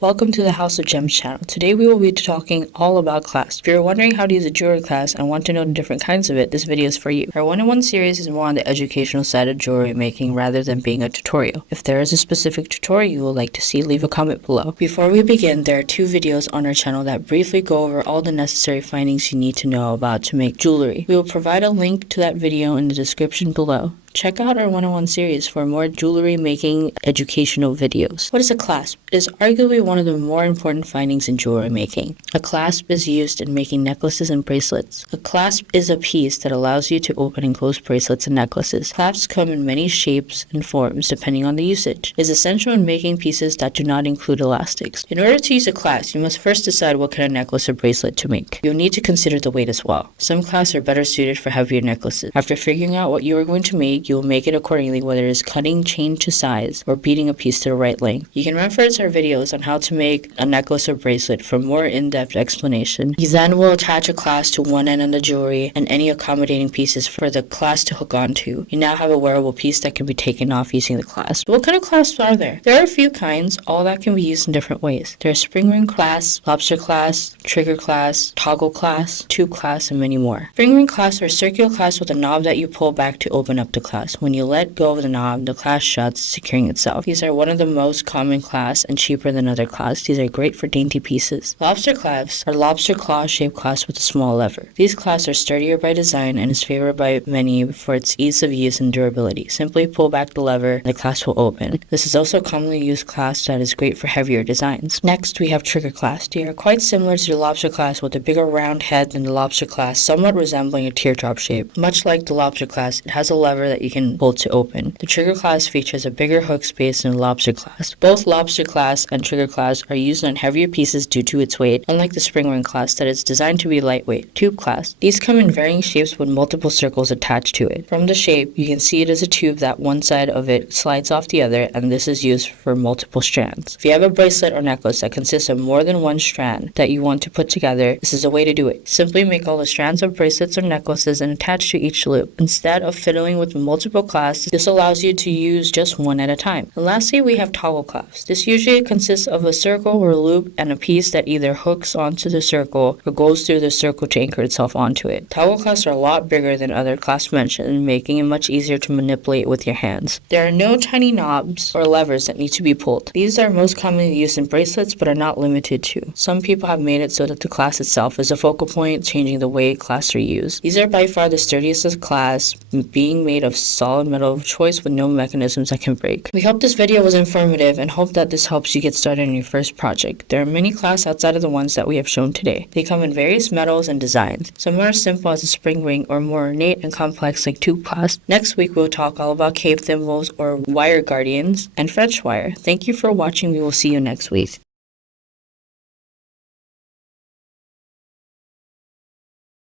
Welcome to the House of Gems channel. Today we will be talking all about clasps. If you're wondering how to use a jewelry clasp and want to know the different kinds of it, this video is for you. Our one-on-one series is more on the educational side of jewelry making rather than being a tutorial. If there is a specific tutorial you would like to see, leave a comment below. Before we begin, there are 2 videos on our channel that briefly go over all the necessary findings you need to know about to make jewelry. We will provide a link to that video in the description below. Check out our one-on-one series for more jewelry making educational videos. What is a clasp? It is arguably one of the more important findings in jewelry making. A clasp is used in making necklaces and bracelets. A clasp is a piece that allows you to open and close bracelets and necklaces. Clasps come in many shapes and forms depending on the usage. It is essential in making pieces that do not include elastics. In order to use a clasp, you must first decide what kind of necklace or bracelet to make. You'll need to consider the weight as well. Some clasps are better suited for heavier necklaces. After figuring out what you are going to make, you will make it accordingly, whether it is cutting chain to size or beating a piece to the right length. You can reference our videos on how to make a necklace or bracelet for more in-depth explanation. You then will attach a clasp to one end of the jewelry and any accommodating pieces for the clasp to hook onto. You now have a wearable piece that can be taken off using the clasp. What kind of clasps are there? There are a few kinds, all that can be used in different ways. There are spring ring clasps, lobster clasps, trigger clasps, toggle clasps, tube clasps, and many more. Spring ring clasps are circular clasps with a knob that you pull back to open up the clasp. When you let go of the knob, the clasp shuts, securing itself. These are one of the most common clasps and cheaper than other clasps. These are great for dainty pieces. Lobster clasps are lobster claw-shaped clasps with a small lever. These clasps are sturdier by design and is favored by many for its ease of use and durability. Simply pull back the lever and the clasp will open. This is also a commonly used clasp that is great for heavier designs. Next, we have trigger clasps. They are quite similar to the lobster clasp with a bigger round head than the lobster clasp, somewhat resembling a teardrop shape. Much like the lobster clasp, it has a lever that you can pull to open. The trigger clasp features a bigger hook space than the lobster clasp. Both lobster clasp and trigger clasp are used on heavier pieces due to its weight, unlike the spring ring clasp that is designed to be lightweight. Tube clasp. These come in varying shapes with multiple circles attached to it. From the shape, you can see it as a tube that one side of it slides off the other, and this is used for multiple strands. If you have a bracelet or necklace that consists of more than one strand that you want to put together, this is a way to do it. Simply make all the strands of bracelets or necklaces and attach to each loop. Instead of fiddling with multiple clasps, this allows you to use just one at a time. And lastly, we have toggle clasps. This usually consists of a circle or loop and a piece that either hooks onto the circle or goes through the circle to anchor itself onto it. Toggle clasps are a lot bigger than other clasps mentioned, making it much easier to manipulate with your hands. There are no tiny knobs or levers that need to be pulled. These are most commonly used in bracelets but are not limited to. Some people have made it so that the clasp itself is a focal point, changing the way clasps are used. These are by far the sturdiest of clasps, being made of solid metal of choice with no mechanisms that can break. We hope this video was informative and hope that this helps you get started on your first project. There are many clasps outside of the ones that we have shown today. They come in various metals and designs. Some are as simple as a spring ring or more ornate and complex like tube clasps. Next week we'll talk all about cave thimbles or wire guardians and French wire. Thank you for watching. We will see you next week.